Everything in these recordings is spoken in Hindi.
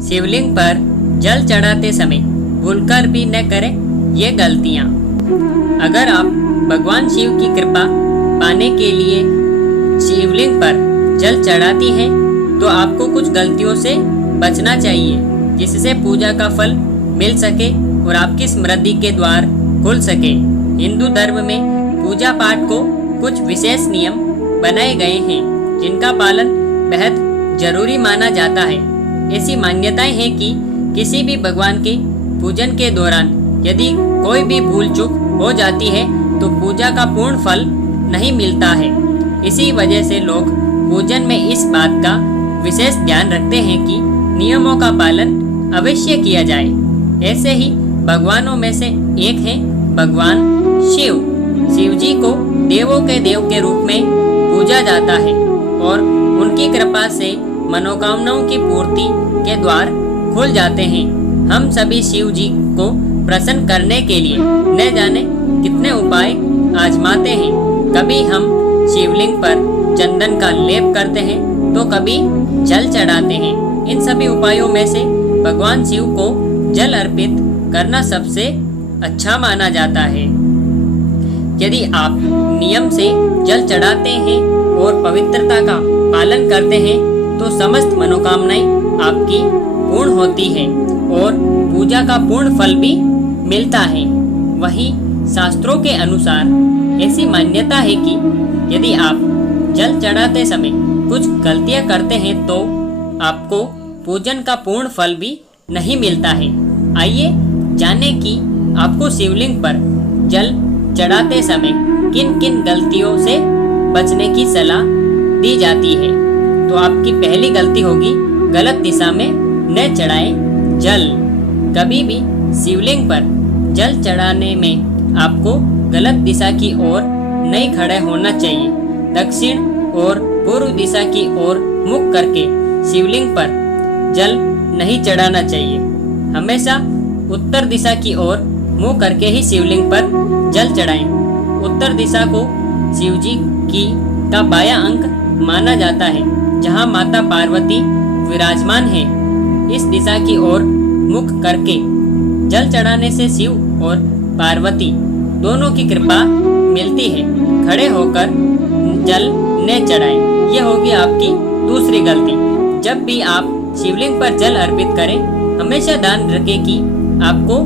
शिवलिंग पर जल चढ़ाते समय भूलकर भी न करें ये गलतियाँ। अगर आप भगवान शिव की कृपा पाने के लिए शिवलिंग पर जल चढ़ाती हैं तो आपको कुछ गलतियों से बचना चाहिए, जिससे पूजा का फल मिल सके और आपकी समृद्धि के द्वार खुल सके। हिंदू धर्म में पूजा पाठ को कुछ विशेष नियम बनाए गए हैं जिनका पालन बेहद जरूरी माना जाता है। ऐसी मान्यताएं हैं कि किसी भी भगवान के पूजन के दौरान यदि कोई भी भूल चूक हो जाती है तो पूजा का पूर्ण फल नहीं मिलता है। इसी वजह से लोग पूजन में इस बात का विशेष ध्यान रखते हैं कि नियमों का पालन अवश्य किया जाए। ऐसे ही भगवानों में से एक है भगवान शिव। शिव जी को देवों के देव के रूप में पूजा जाता है और उनकी कृपा से मनोकामनाओं की पूर्ति के द्वार खुल जाते हैं। हम सभी शिव जी को प्रसन्न करने के लिए न जाने कितने उपाय आजमाते हैं। कभी हम शिवलिंग पर चंदन का लेप करते हैं तो कभी जल चढ़ाते हैं। इन सभी उपायों में से भगवान शिव को जल अर्पित करना सबसे अच्छा माना जाता है। यदि आप नियम से जल चढ़ाते हैं और पवित्रता का पालन करते हैं तो समस्त मनोकामनाएं आपकी पूर्ण होती है और पूजा का पूर्ण फल भी मिलता है। वहीं शास्त्रों के अनुसार ऐसी मान्यता है कि यदि आप जल चढ़ाते समय कुछ गलतियां करते हैं तो आपको पूजन का पूर्ण फल भी नहीं मिलता है। आइए जानें कि आपको शिवलिंग पर जल चढ़ाते समय किन किन गलतियों से बचने की सलाह दी जाती है। तो आपकी पहली गलती होगी गलत दिशा में न चढ़ाएं जल। कभी भी शिवलिंग पर जल चढ़ाने में आपको गलत दिशा की ओर नहीं खड़े होना चाहिए। दक्षिण और पूर्व दिशा की ओर मुख करके शिवलिंग पर जल नहीं चढ़ाना चाहिए। हमेशा उत्तर दिशा की ओर मुंह करके ही शिवलिंग पर जल चढ़ाएं। उत्तर दिशा को शिव जी की का बायां अंक माना जाता है, जहां माता पार्वती विराजमान है। इस दिशा की ओर मुख करके जल चढ़ाने से शिव और पार्वती दोनों की कृपा मिलती है। खड़े होकर जल न चढ़ाएं। यह होगी आपकी दूसरी गलती। जब भी आप शिवलिंग पर जल अर्पित करें, हमेशा ध्यान रखें कि आपको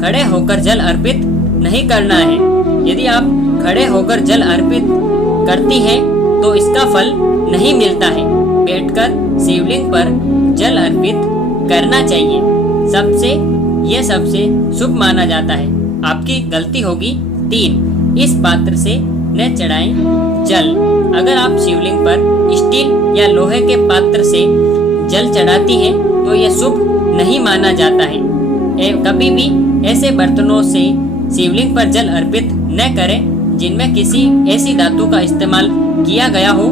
खड़े होकर जल अर्पित नहीं करना है। यदि आप खड़े होकर जल अर्पित करती हैं तो इसका फल नहीं मिलता है। बैठकर शिवलिंग पर जल अर्पित करना चाहिए। यह सबसे शुभ माना जाता है। आपकी गलती होगी 3, इस पात्र से न चढ़ाएं जल। अगर आप शिवलिंग पर स्टील या लोहे के पात्र से जल चढ़ाती हैं तो यह शुभ नहीं माना जाता है। कभी भी ऐसे बर्तनों से शिवलिंग पर जल अर्पित न करें जिनमें किसी ऐसी धातु का इस्तेमाल किया गया हो।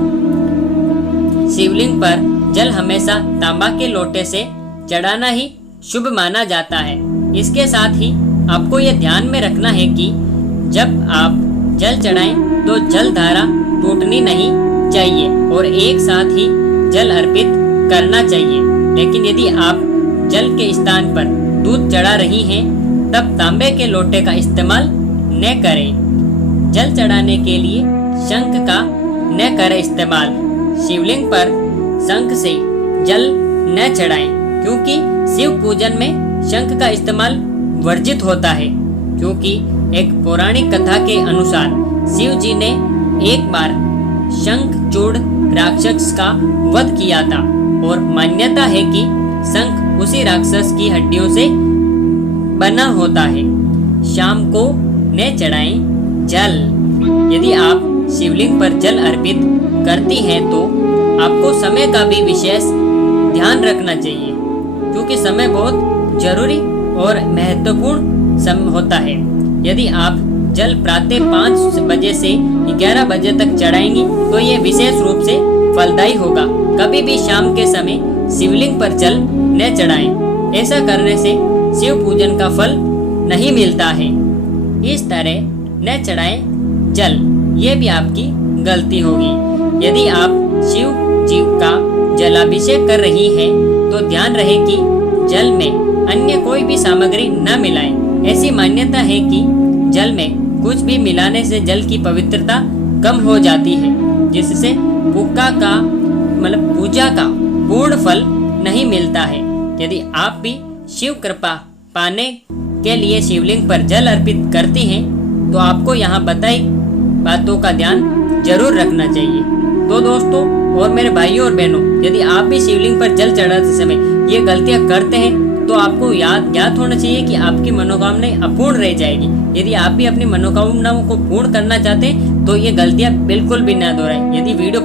शिवलिंग पर जल हमेशा तांबा के लोटे से चढ़ाना ही शुभ माना जाता है। इसके साथ ही आपको यह ध्यान में रखना है कि जब आप जल चढ़ाएं तो जल धारा टूटनी नहीं चाहिए और एक साथ ही जल अर्पित करना चाहिए। लेकिन यदि आप जल के स्थान पर दूध चढ़ा रही हैं तब तांबे के लोटे का इस्तेमाल न करें। जल चढ़ाने के लिए शंख का न करें इस्तेमाल। शिवलिंग पर शंख से जल न चढ़ाएं क्योंकि शिव पूजन में शंख का इस्तेमाल वर्जित होता है। क्योंकि एक पौराणिक कथा के अनुसार शिव जी ने एक बार शंखचूड़ राक्षस का वध किया था और मान्यता है कि शंख उसी राक्षस की हड्डियों से बना होता है। शाम को न चढ़ाएं जल। यदि आप शिवलिंग पर जल अर्पित करती हैं तो आपको समय का भी विशेष ध्यान रखना चाहिए क्योंकि समय बहुत जरूरी और महत्वपूर्ण समय होता है। यदि आप जल प्रातः 5 बजे से 11 बजे तक चढ़ाएंगी तो ये विशेष रूप से फलदायी होगा। कभी भी शाम के समय शिवलिंग पर जल न चढ़ाएं। ऐसा करने से शिव पूजन का फल नहीं मिलता है। इस तरह न चढ़ाएं जल, ये भी आपकी गलती होगी। यदि आप शिव जी का जलाभिषेक कर रही हैं तो ध्यान रहे कि जल में अन्य कोई भी सामग्री न मिलाएं। ऐसी मान्यता है कि जल में कुछ भी मिलाने से जल की पवित्रता कम हो जाती है, जिससे पूजा का पूर्ण फल नहीं मिलता है। यदि आप भी शिव कृपा पाने के लिए शिवलिंग पर जल अर्पित करते हैं तो आपको यहाँ बताई बातों का ध्यान जरूर रखना चाहिए। तो दोस्तों और मेरे भाइयों और बहनों, यदि आप भी शिवलिंग पर जल चढ़ाते समय ये गलतियां करते हैं तो आपको ज्ञात होना चाहिए कि आपकी मनोकामनाएं अपूर्ण रह जाएगी। यदि आप भी अपनी मनोकामनाओं को पूर्ण करना चाहते हैं तो ये गलतियां बिल्कुल भी ना दोहराएं। यदि वीडियो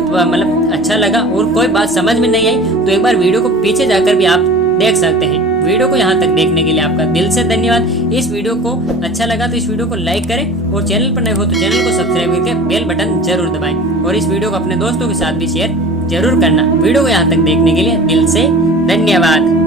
अच्छा लगा और कोई बात समझ में नहीं आई तो एक बार वीडियो को पीछे जाकर भी आप देख सकते हैं। वीडियो को यहाँ तक देखने के लिए आपका दिल से धन्यवाद। इस वीडियो को अच्छा लगा तो इस वीडियो को लाइक करें और चैनल पर नए हो तो चैनल को सब्सक्राइब करके बेल बटन जरूर दबाएं और इस वीडियो को अपने दोस्तों के साथ भी शेयर जरूर करना। वीडियो को यहाँ तक देखने के लिए दिल से धन्यवाद।